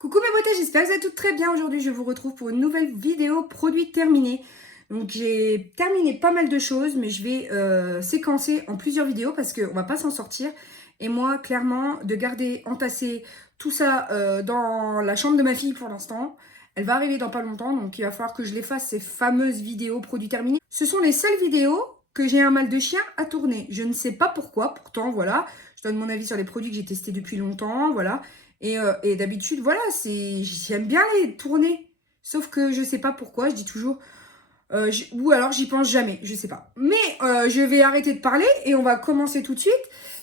Coucou mes beautés, j'espère que vous allez toutes très bien. Aujourd'hui, je vous retrouve pour une nouvelle vidéo produit terminé. Donc j'ai terminé pas mal de choses, mais je vais séquencer en plusieurs vidéos parce qu'on va pas s'en sortir. Et moi, clairement, de garder entassé tout ça dans la chambre de ma fille pour l'instant, elle va arriver dans pas longtemps, donc il va falloir que je les fasse ces fameuses vidéos produits terminés. Ce sont les seules vidéos que j'ai un mal de chien à tourner. Je ne sais pas pourquoi, pourtant voilà, je donne mon avis sur les produits que j'ai testés depuis longtemps, voilà. Et d'habitude, voilà, j'aime bien les tourner. Sauf que je sais pas pourquoi, je dis toujours, ou alors j'y pense jamais, je sais pas. Mais je vais arrêter de parler et on va commencer tout de suite.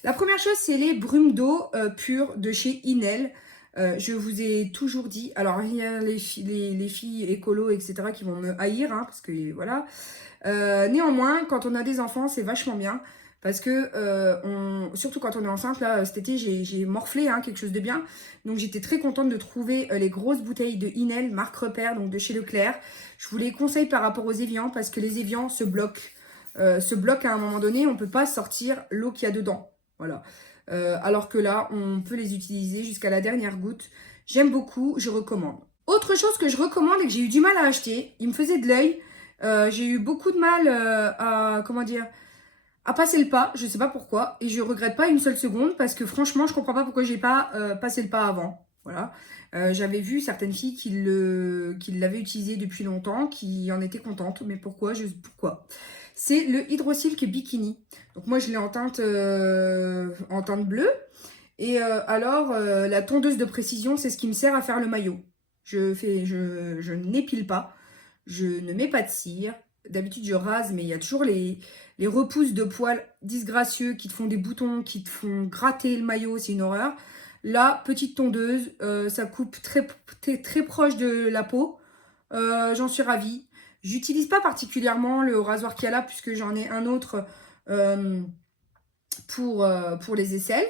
La première chose, c'est les brumes d'eau pures de chez Inel. Je vous ai toujours dit, alors il y a les filles écolo, etc. qui vont me haïr, hein, parce que voilà. Néanmoins, quand on a des enfants, c'est vachement bien. Parce que, surtout quand on est enceinte, là, cet été, j'ai morflé hein, quelque chose de bien. Donc, j'étais très contente de trouver les grosses bouteilles de Inel, marque Repère, donc de chez Leclerc. Je vous les conseille par rapport aux évians, parce que les évians se bloquent. Se bloquent à un moment donné, on ne peut pas sortir l'eau qu'il y a dedans. Voilà. Alors que là, on peut les utiliser jusqu'à la dernière goutte. J'aime beaucoup, je recommande. Autre chose que je recommande et que j'ai eu du mal à acheter, il me faisait de l'œil. J'ai eu beaucoup de mal à, comment dire, à passer le pas, je sais pas pourquoi, et je regrette pas une seule seconde parce que franchement, je comprends pas pourquoi j'ai pas passé le pas avant. Voilà. J'avais vu certaines filles qui l'avaient utilisé depuis longtemps, qui en étaient contentes, mais pourquoi? C'est le Hydro Silk Bikini. Donc moi, je l'ai en teinte bleue. Et alors, la tondeuse de précision, c'est ce qui me sert à faire le maillot. Je n'épile pas, je ne mets pas de cire. D'habitude, je rase, mais il y a toujours les repousses de poils disgracieux qui te font des boutons, qui te font gratter le maillot, c'est une horreur. Là, petite tondeuse, ça coupe très proche de la peau. J'en suis ravie. J'utilise pas particulièrement le rasoir qu'il y a là, puisque j'en ai un autre euh, pour les aisselles.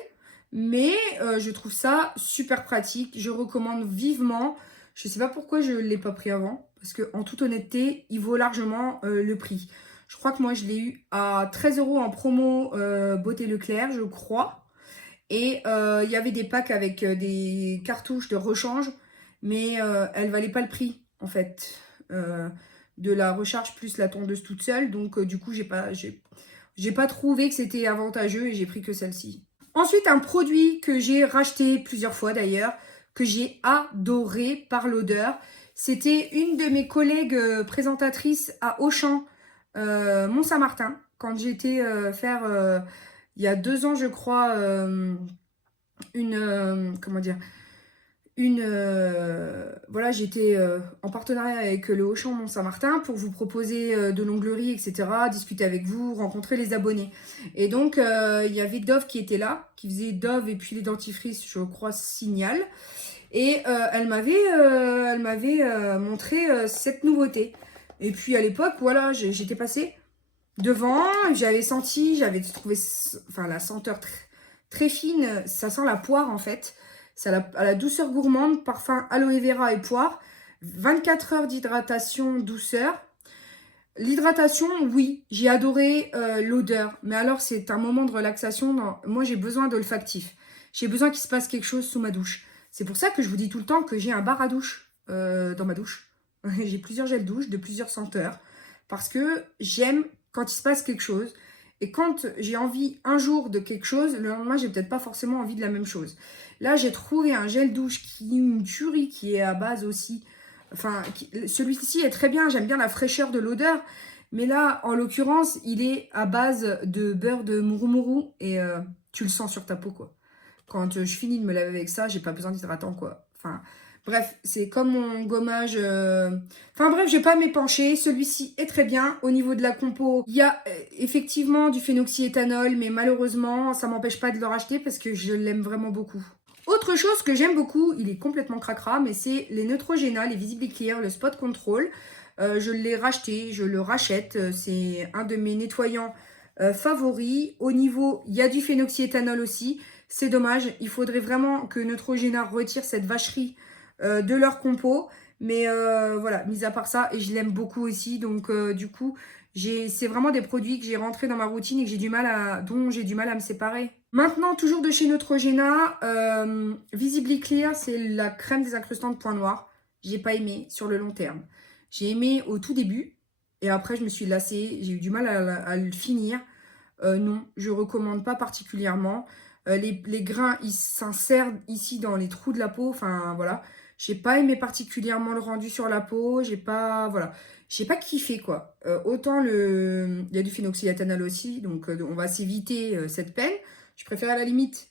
Mais je trouve ça super pratique. Je recommande vivement. Je sais pas pourquoi je ne l'ai pas pris avant. Parce que en toute honnêteté, il vaut largement le prix. Je crois que moi, je l'ai eu à 13 € en promo Beauté Leclerc, je crois. Et il y avait des packs avec des cartouches de rechange. Mais elle valait pas le prix, en fait. De la recharge plus la tondeuse toute seule. Donc, du coup, j'ai pas trouvé que c'était avantageux et j'ai pris que celle-ci. Ensuite, un produit que j'ai racheté plusieurs fois d'ailleurs, que j'ai adoré par l'odeur. C'était une de mes collègues présentatrices à Auchan, Mont-Saint-Martin, quand j'étais faire, il y a 2 ans je crois, comment dire, voilà, j'étais en partenariat avec le Auchan Mont-Saint-Martin pour vous proposer de l'onglerie, etc., discuter avec vous, rencontrer les abonnés. Et donc, il y avait Dove qui était là, qui faisait Dove et puis les dentifrices, je crois, Signal. Et elle m'avait montré cette nouveauté. Et puis, à l'époque, voilà, j'étais passée devant, j'avais trouvé enfin, la senteur très fine, ça sent la poire en fait. Ça a la douceur gourmande, parfum aloe vera et poire. 24 heures d'hydratation, douceur. L'hydratation, oui, j'ai adoré l'odeur. Mais alors, c'est un moment de relaxation. Moi, j'ai besoin d'olfactif. J'ai besoin qu'il se passe quelque chose sous ma douche. C'est pour ça que je vous dis tout le temps que j'ai un bar à douche dans ma douche. J'ai plusieurs gels douche de plusieurs senteurs. Parce que j'aime quand il se passe quelque chose. Et quand j'ai envie un jour de quelque chose, le lendemain, j'ai peut-être pas forcément envie de la même chose. Là, j'ai trouvé un gel douche qui est une tuerie, qui est à base aussi. Enfin, celui-ci est très bien, j'aime bien la fraîcheur de l'odeur. Mais là, en l'occurrence, il est à base de beurre de mourou et tu le sens sur ta peau, quoi. Quand je finis de me laver avec ça, j'ai pas besoin d'hydratant, quoi. Enfin, bref, c'est comme mon gommage. Enfin bref, je vais pas m'épancher. Celui-ci est très bien. Au niveau de la compo, il y a effectivement du phénoxyéthanol, mais malheureusement, ça m'empêche pas de le racheter parce que je l'aime vraiment beaucoup. Autre chose que j'aime beaucoup, il est complètement cracra, mais c'est les Neutrogena, les Visibly Clear, le Spot Control. Je l'ai racheté, je le rachète. C'est un de mes nettoyants favoris. Au niveau, il y a du phénoxyéthanol aussi. C'est dommage, il faudrait vraiment que Neutrogena retire cette vacherie de leur compo. Mais voilà, mis à part ça, et je l'aime beaucoup aussi. Donc du coup, c'est vraiment des produits que j'ai rentrés dans ma routine et que dont j'ai du mal à me séparer. Maintenant, toujours de chez Neutrogena, Visibly Clear, c'est la crème désincrustante de points noirs. J'ai pas aimé sur le long terme. J'ai aimé au tout début et après je me suis lassée. J'ai eu du mal à le finir. Non, je recommande pas particulièrement. Les grains, ils s'insèrent ici dans les trous de la peau. Enfin, voilà. J'ai pas aimé particulièrement le rendu sur la peau. J'ai pas, voilà. J'ai pas kiffé, quoi. Autant il y a du phénoxyéthanol aussi, donc on va s'éviter cette peine. Je préfère à la limite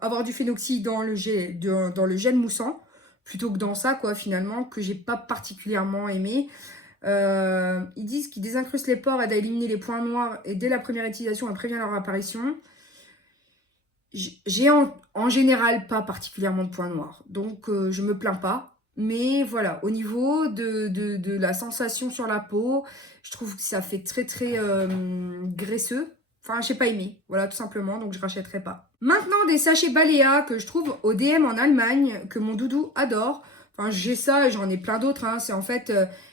avoir du phénoxy dans le gel moussant plutôt que dans ça, quoi, finalement, que j'ai pas particulièrement aimé. Ils disent qu'ils désincrustent les pores, aident à éliminer les points noirs et dès la première utilisation, elle prévient leur apparition. J'ai en général pas particulièrement de points noirs, donc je me plains pas. Mais voilà, au niveau de la sensation sur la peau, je trouve que ça fait très très graisseux. Enfin, j'ai pas aimé, voilà, tout simplement, donc je rachèterai pas. Maintenant, des sachets Balea que je trouve au DM en Allemagne, que mon doudou adore. Enfin, j'ai ça et j'en ai plein d'autres, hein. C'est en fait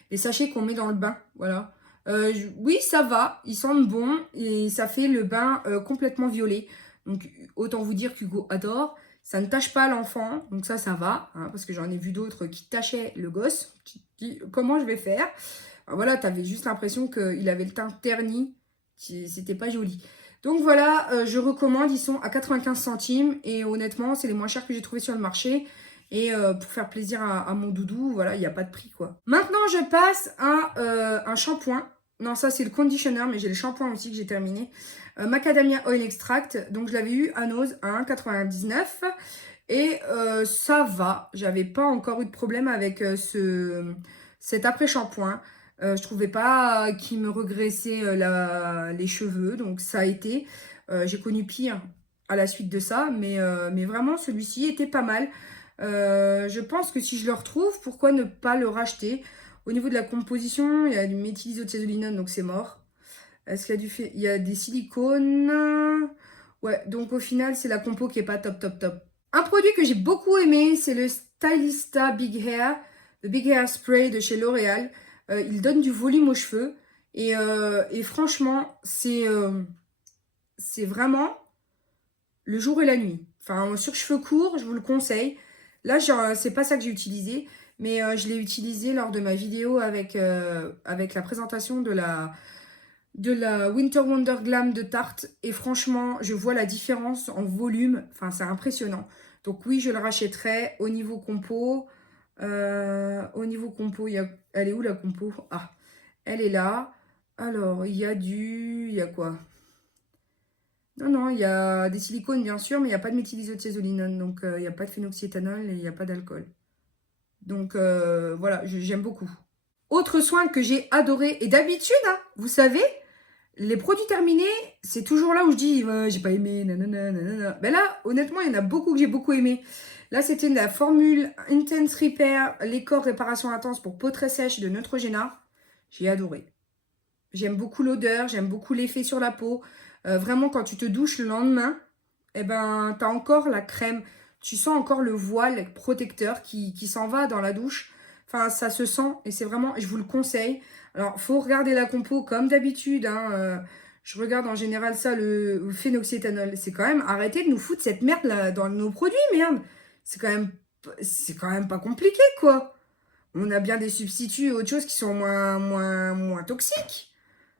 les sachets qu'on met dans le bain, voilà. Oui, ça va, ils sentent bon et ça fait le bain complètement violet. Donc, autant vous dire qu'Hugo adore. Ça ne tâche pas l'enfant, donc ça va, hein, parce que j'en ai vu d'autres qui tâchaient le gosse. Comment je vais faire? Alors voilà, t'avais juste l'impression qu'il avait le teint terni, c'était pas joli. Donc voilà, je recommande, ils sont à 95 centimes, et honnêtement, c'est les moins chers que j'ai trouvé sur le marché. Et pour faire plaisir à mon doudou, voilà, il n'y a pas de prix, quoi. Maintenant, je passe à un shampoing. Non, ça, c'est le conditioner, mais j'ai le shampoing aussi que j'ai terminé. Macadamia Oil Extract. Donc, je l'avais eu à Nose à 1,99 €. Et ça va. J'avais pas encore eu de problème avec cet après-shampoing. Je trouvais pas qu'il me regraissait les cheveux. Donc, ça a été. J'ai connu pire à la suite de ça. Mais vraiment, celui-ci était pas mal. Je pense que si je le retrouve, pourquoi ne pas le racheter? Au niveau de la composition, il y a du méthylisothiazolinone, donc c'est mort. Est-ce qu'il y a il y a des silicones? Ouais, donc au final, c'est la compo qui est pas top, top, top. Un produit que j'ai beaucoup aimé, c'est le Stylista Big Hair, le Big Hair Spray de chez L'Oréal. Il donne du volume aux cheveux. Et franchement, c'est vraiment le jour et la nuit. Enfin, sur cheveux courts, je vous le conseille. Là, c'est pas ça que j'ai utilisé, mais je l'ai utilisé lors de ma vidéo avec la présentation de la Winter Wonder Glam de Tarte. Et franchement, je vois la différence en volume. Enfin, c'est impressionnant. Donc oui, je le rachèterai au niveau compo. Elle est où la compo? Ah, elle est là. Alors, il y a quoi? Non, il y a des silicones, bien sûr, mais il n'y a pas de méthylisothiazolinone. Donc, il n'y a pas de phénoxyéthanol et il n'y a pas d'alcool. Donc, voilà, j'aime beaucoup. Autre soin que j'ai adoré, et d'habitude, hein, vous savez, les produits terminés, c'est toujours là où je dis, j'ai pas aimé, nanana, nanana. Ben là, honnêtement, il y en a beaucoup que j'ai beaucoup aimé. Là, c'était la formule Intense Repair, les corps réparation intense pour peau très sèche de Neutrogena. J'ai adoré. J'aime beaucoup l'odeur, j'aime beaucoup l'effet sur la peau. Vraiment, quand tu te douches le lendemain, eh ben, tu as encore la crème. Tu sens encore le voile protecteur qui s'en va dans la douche. Enfin, ça se sent et c'est vraiment, je vous le conseille. Alors, faut regarder la compo comme d'habitude, hein. Je regarde en général ça, le phénoxyéthanol. C'est quand même, arrêtez de nous foutre cette merde là dans nos produits, merde. C'est quand même pas compliqué, quoi. On a bien des substituts et autres choses qui sont moins toxiques.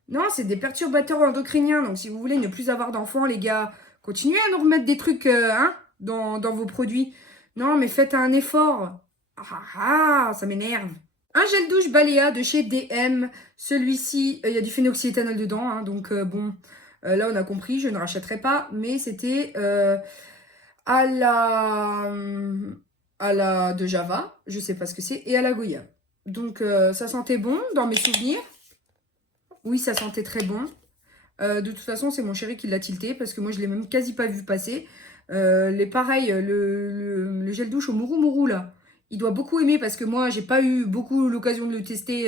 Non, c'est des perturbateurs endocriniens. Donc, si vous voulez ne plus avoir d'enfants, les gars, continuez à nous remettre des trucs hein, dans vos produits. Non, mais faites un effort. Ça m'énerve. Un gel douche Balea de chez DM. Celui-ci, il y a du phénoxyéthanol dedans. Hein, donc, bon, là, on a compris, je ne rachèterai pas. Mais c'était à la de Java. Je sais pas ce que c'est. Et à la Goya. Donc, ça sentait bon dans mes souvenirs. Oui, ça sentait très bon. De toute façon, c'est mon chéri qui l'a tilté parce que moi, je l'ai même quasi pas vu passer. Pareil, le gel douche au Mourou là, il doit beaucoup aimer parce que moi, j'ai pas eu beaucoup l'occasion de le tester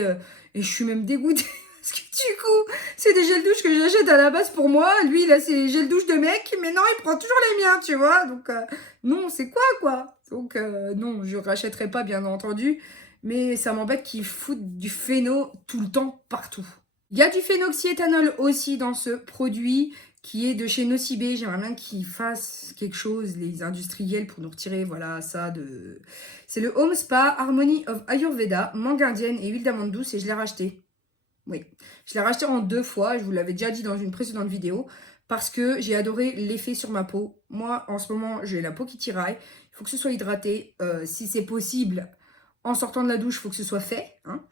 et je suis même dégoûtée parce que du coup, c'est des gels douche que j'achète à la base pour moi. Lui, là, c'est les gels douche de mec, mais non, il prend toujours les miens, tu vois. Donc, non, c'est quoi. Donc, non, je rachèterai pas, bien entendu. Mais ça m'embête qu'ils foutent du phéno tout le temps, partout. Il y a du phénoxyéthanol aussi dans ce produit qui est de chez Nocibé. J'aimerais bien qu'ils fassent quelque chose, les industriels, pour nous retirer, voilà, ça de... C'est le Home Spa Harmony of Ayurveda, mangue indienne et huile d'amande douce, et je l'ai racheté. Oui, je l'ai racheté en 2 fois, je vous l'avais déjà dit dans une précédente vidéo, parce que j'ai adoré l'effet sur ma peau. Moi, en ce moment, j'ai la peau qui tiraille, il faut que ce soit hydraté. Si c'est possible, en sortant de la douche, il faut que ce soit fait, hein.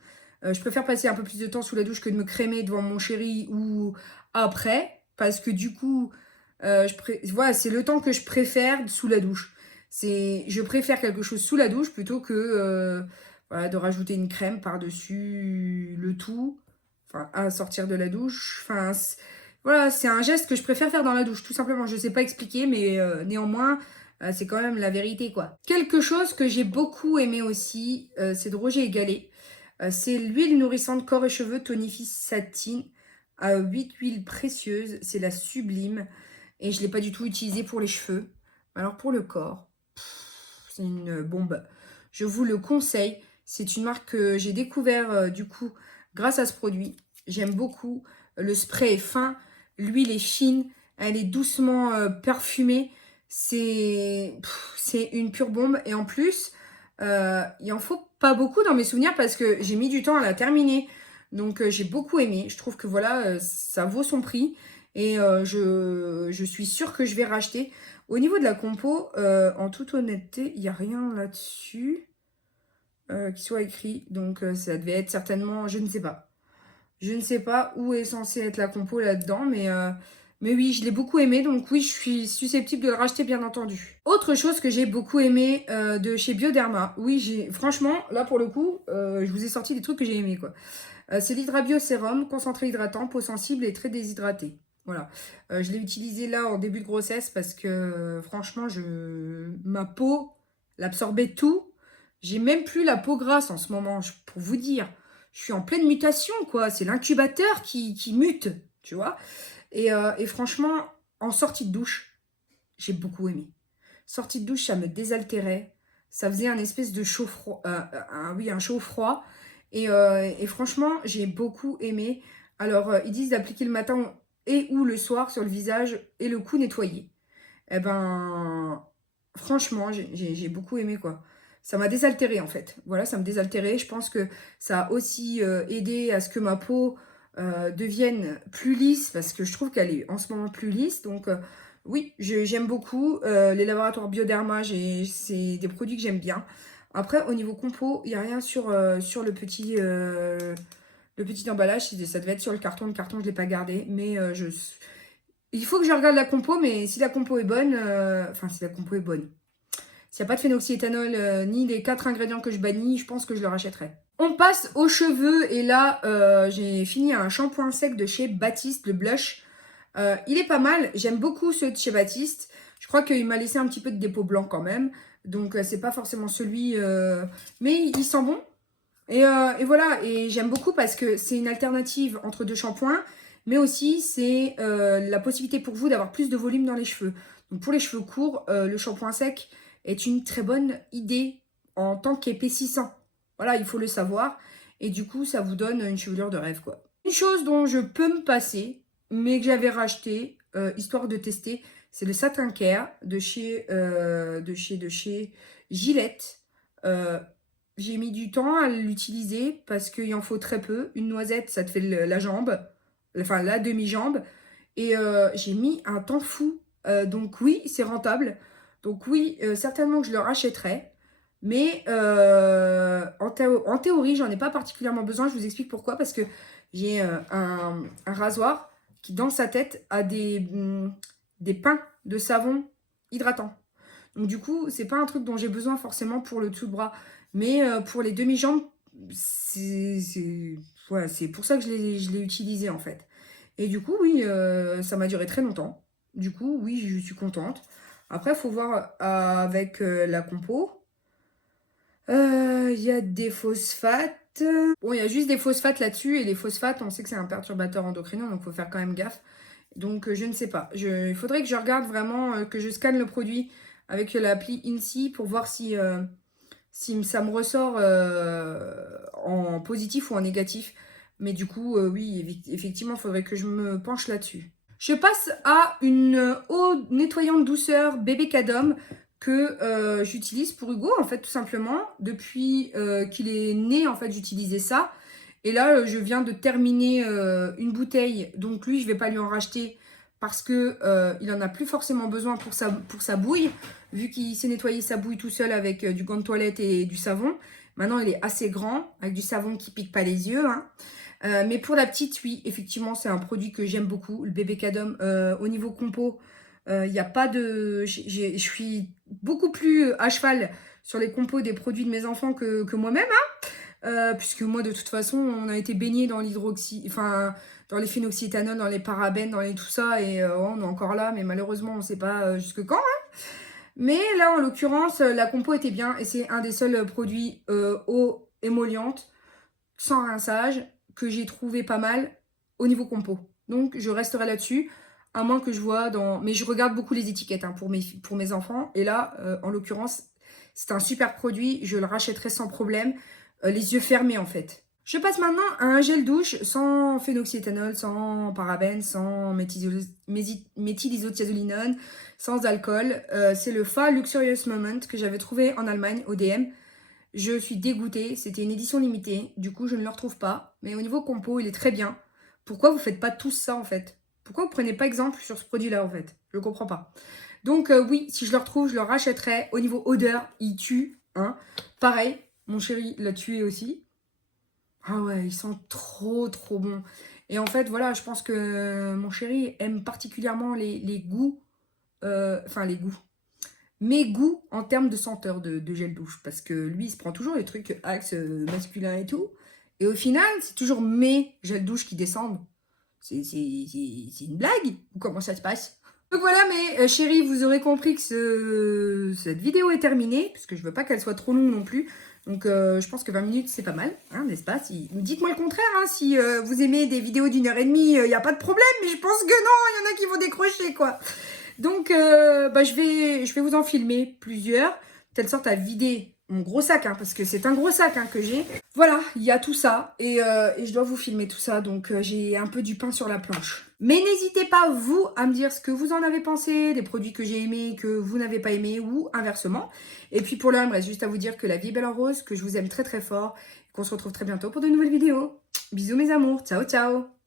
Je préfère passer un peu plus de temps sous la douche que de me crémer devant mon chéri ou après, parce que du coup, voilà, c'est le temps que je préfère sous la douche. Je préfère quelque chose sous la douche plutôt que voilà, de rajouter une crème par-dessus le tout, enfin, à sortir de la douche. Enfin, voilà, c'est un geste que je préfère faire dans la douche, tout simplement. Je ne sais pas expliquer, mais néanmoins, c'est quand même la vérité, quoi. Quelque chose que j'ai beaucoup aimé aussi, c'est de Roger et Gallet. C'est l'huile nourrissante corps et cheveux Tonify Satin à 8 huiles précieuses. C'est la sublime. Et je ne l'ai pas du tout utilisée pour les cheveux. Alors pour le corps, c'est une bombe. Je vous le conseille. C'est une marque que j'ai découvert du coup grâce à ce produit. J'aime beaucoup. Le spray est fin. L'huile est fine. Elle est doucement parfumée. C'est une pure bombe. Et en plus, il en faut pas beaucoup dans mes souvenirs parce que j'ai mis du temps à la terminer. Donc j'ai beaucoup aimé. Je trouve que voilà, ça vaut son prix. Et je suis sûre que je vais racheter. Au niveau de la compo, en toute honnêteté, il n'y a rien là-dessus qui soit écrit. Donc ça devait être certainement, je ne sais pas. Je ne sais pas où est censée être la compo là-dedans, mais oui, je l'ai beaucoup aimé, donc oui, je suis susceptible de le racheter, bien entendu. Autre chose que j'ai beaucoup aimé de chez Bioderma, oui, franchement, là pour le coup, je vous ai sorti des trucs que j'ai aimés, quoi. C'est l'Hydrabio Sérum, concentré hydratant, peau sensible et très déshydratée. Voilà. Je l'ai utilisé là en début de grossesse parce que franchement, ma peau l'absorbait tout. J'ai même plus la peau grasse en ce moment, pour vous dire. Je suis en pleine mutation, quoi. C'est l'incubateur qui mute, tu vois. Et franchement, en sortie de douche, j'ai beaucoup aimé. Sortie de douche, ça me désaltérait. Ça faisait un espèce de chaud-froid. Oui, un chaud-froid. Et franchement, j'ai beaucoup aimé. Alors, ils disent d'appliquer le matin et ou le soir sur le visage et le cou nettoyé. Eh ben, franchement, j'ai beaucoup aimé, quoi. Ça m'a désaltéré, en fait. Voilà, ça me désaltérait. Je pense que ça a aussi aidé à ce que ma peau devienne plus lisse, parce que je trouve qu'elle est en ce moment plus lisse. Donc, oui, j'aime beaucoup. Les laboratoires Bioderma, c'est des produits que j'aime bien. Après, au niveau compo, il n'y a rien sur le petit emballage. Ça devait être sur le carton. Le carton, je ne l'ai pas gardé. Mais il faut que je regarde la compo. Mais si la compo est bonne, enfin, si la compo est bonne. S'il n'y a pas de phénoxyéthanol ni les 4 ingrédients que je bannis, je pense que je le rachèterai. On passe aux cheveux. Et là, j'ai fini un shampoing sec de chez Baptiste, le blush. Il est pas mal. J'aime beaucoup ceux de chez Baptiste. Je crois qu'il m'a laissé un petit peu de dépôt blanc quand même. Donc, c'est pas forcément celui... mais il sent bon. Et voilà. Et j'aime beaucoup parce que c'est une alternative entre 2 shampoings. Mais aussi, c'est la possibilité pour vous d'avoir plus de volume dans les cheveux. Donc, pour les cheveux courts, le shampoing sec est une très bonne idée en tant qu'épaississant. Voilà, il faut le savoir. Et du coup, ça vous donne une chevelure de rêve, quoi. Une chose dont je peux me passer, mais que j'avais racheté, histoire de tester, c'est le Satin Care de chez Gillette. J'ai mis du temps à l'utiliser parce qu'il en faut très peu. Une noisette, ça te fait la jambe, enfin la demi-jambe. Et j'ai mis un temps fou. Donc oui, c'est rentable. Donc oui, certainement que je le rachèterai. Mais en théorie, j'en ai pas particulièrement besoin. Je vous explique pourquoi. Parce que j'ai un rasoir qui, dans sa tête, a des pains de savon hydratant. Donc du coup, c'est pas un truc dont j'ai besoin forcément pour le dessous de bras. Mais pour les demi-jambes, voilà, c'est pour ça que je l'ai utilisé en fait. Et du coup, oui, ça m'a duré très longtemps. Du coup, oui, je suis contente. Après, il faut voir avec la compo. Il y a des phosphates. Bon, il y a juste des phosphates là-dessus. Et les phosphates, on sait que c'est un perturbateur endocrinien, donc il faut faire quand même gaffe. Donc, je ne sais pas. Il faudrait que je regarde vraiment, que je scanne le produit avec l'appli INSEE pour voir si ça me ressort en positif ou en négatif. Mais du coup, oui, effectivement, il faudrait que je me penche là-dessus. Je passe à une eau nettoyante douceur bébé Cadom que j'utilise pour Hugo, en fait, tout simplement. Depuis qu'il est né, en fait, j'utilisais ça. Et là, je viens de terminer une bouteille. Donc lui, je ne vais pas lui en racheter parce que il en a plus forcément besoin pour sa bouille. Vu qu'il s'est nettoyé sa bouille tout seul avec du gant de toilette et du savon. Maintenant, il est assez grand, avec du savon qui pique pas les yeux, hein. Mais pour la petite, oui, effectivement, c'est un produit que j'aime beaucoup, le bébé Cadom. Au niveau compo, il n'y a pas de... Je suis beaucoup plus à cheval sur les compos des produits de mes enfants que moi-même, hein. Puisque moi, de toute façon, on a été baigné dans enfin, dans les phénoxyéthanol, dans les parabènes, dans tout ça, et on est encore là, mais malheureusement, on ne sait pas jusque quand, hein. Mais là, en l'occurrence, la compo était bien, et c'est un des seuls produits eau émolliente, sans rinçage, que j'ai trouvé pas mal au niveau compo. Donc, je resterai là-dessus, à moins que je vois dans... Mais je regarde beaucoup les étiquettes hein, pour mes enfants. Et là, en l'occurrence, c'est un super produit. Je le rachèterai sans problème, les yeux fermés en fait. Je passe maintenant à un gel douche sans phénoxyéthanol, sans parabènes, sans méthylisothiazolinone, sans alcool. C'est le Fa Luxurious Moment que j'avais trouvé en Allemagne, au DM. Je suis dégoûtée, c'était une édition limitée, du coup je ne le retrouve pas. Mais au niveau compo, il est très bien. Pourquoi vous ne faites pas tous ça en fait? Pourquoi vous ne prenez pas exemple sur ce produit-là en fait? Je ne comprends pas. Donc oui, si je le retrouve, je le rachèterai. Au niveau odeur, il tue, hein. Pareil, mon chéri l'a tué aussi. Ah ouais, il sent trop trop bon. Et en fait, voilà, je pense que mon chéri aime particulièrement les goûts, enfin les goûts, mes goûts en termes de senteur de gel douche. Parce que lui, il se prend toujours les trucs axe masculin et tout. Et au final, c'est toujours mes gels douche qui descendent. C'est une blague? Ou comment ça se passe? Donc voilà, mes chéris, vous aurez compris que cette vidéo est terminée. Parce que je veux pas qu'elle soit trop longue non plus. Donc je pense que 20 minutes, c'est pas mal, hein, n'est-ce pas? Dites-moi le contraire, hein, si vous aimez des vidéos d'1 h 30, il n'y a pas de problème. Mais je pense que non, il y en a qui vont décrocher, quoi. Donc, je vais vous en filmer plusieurs, de telle sorte à vider mon gros sac, hein, parce que c'est un gros sac hein, que j'ai. Voilà, il y a tout ça, et je dois vous filmer tout ça, donc j'ai un peu du pain sur la planche. Mais n'hésitez pas, vous, à me dire ce que vous en avez pensé, des produits que j'ai aimés, que vous n'avez pas aimés, ou inversement. Et puis pour l'heure, il me reste juste à vous dire que la vie est belle en rose, que je vous aime très très fort, qu'on se retrouve très bientôt pour de nouvelles vidéos. Bisous mes amours, ciao ciao!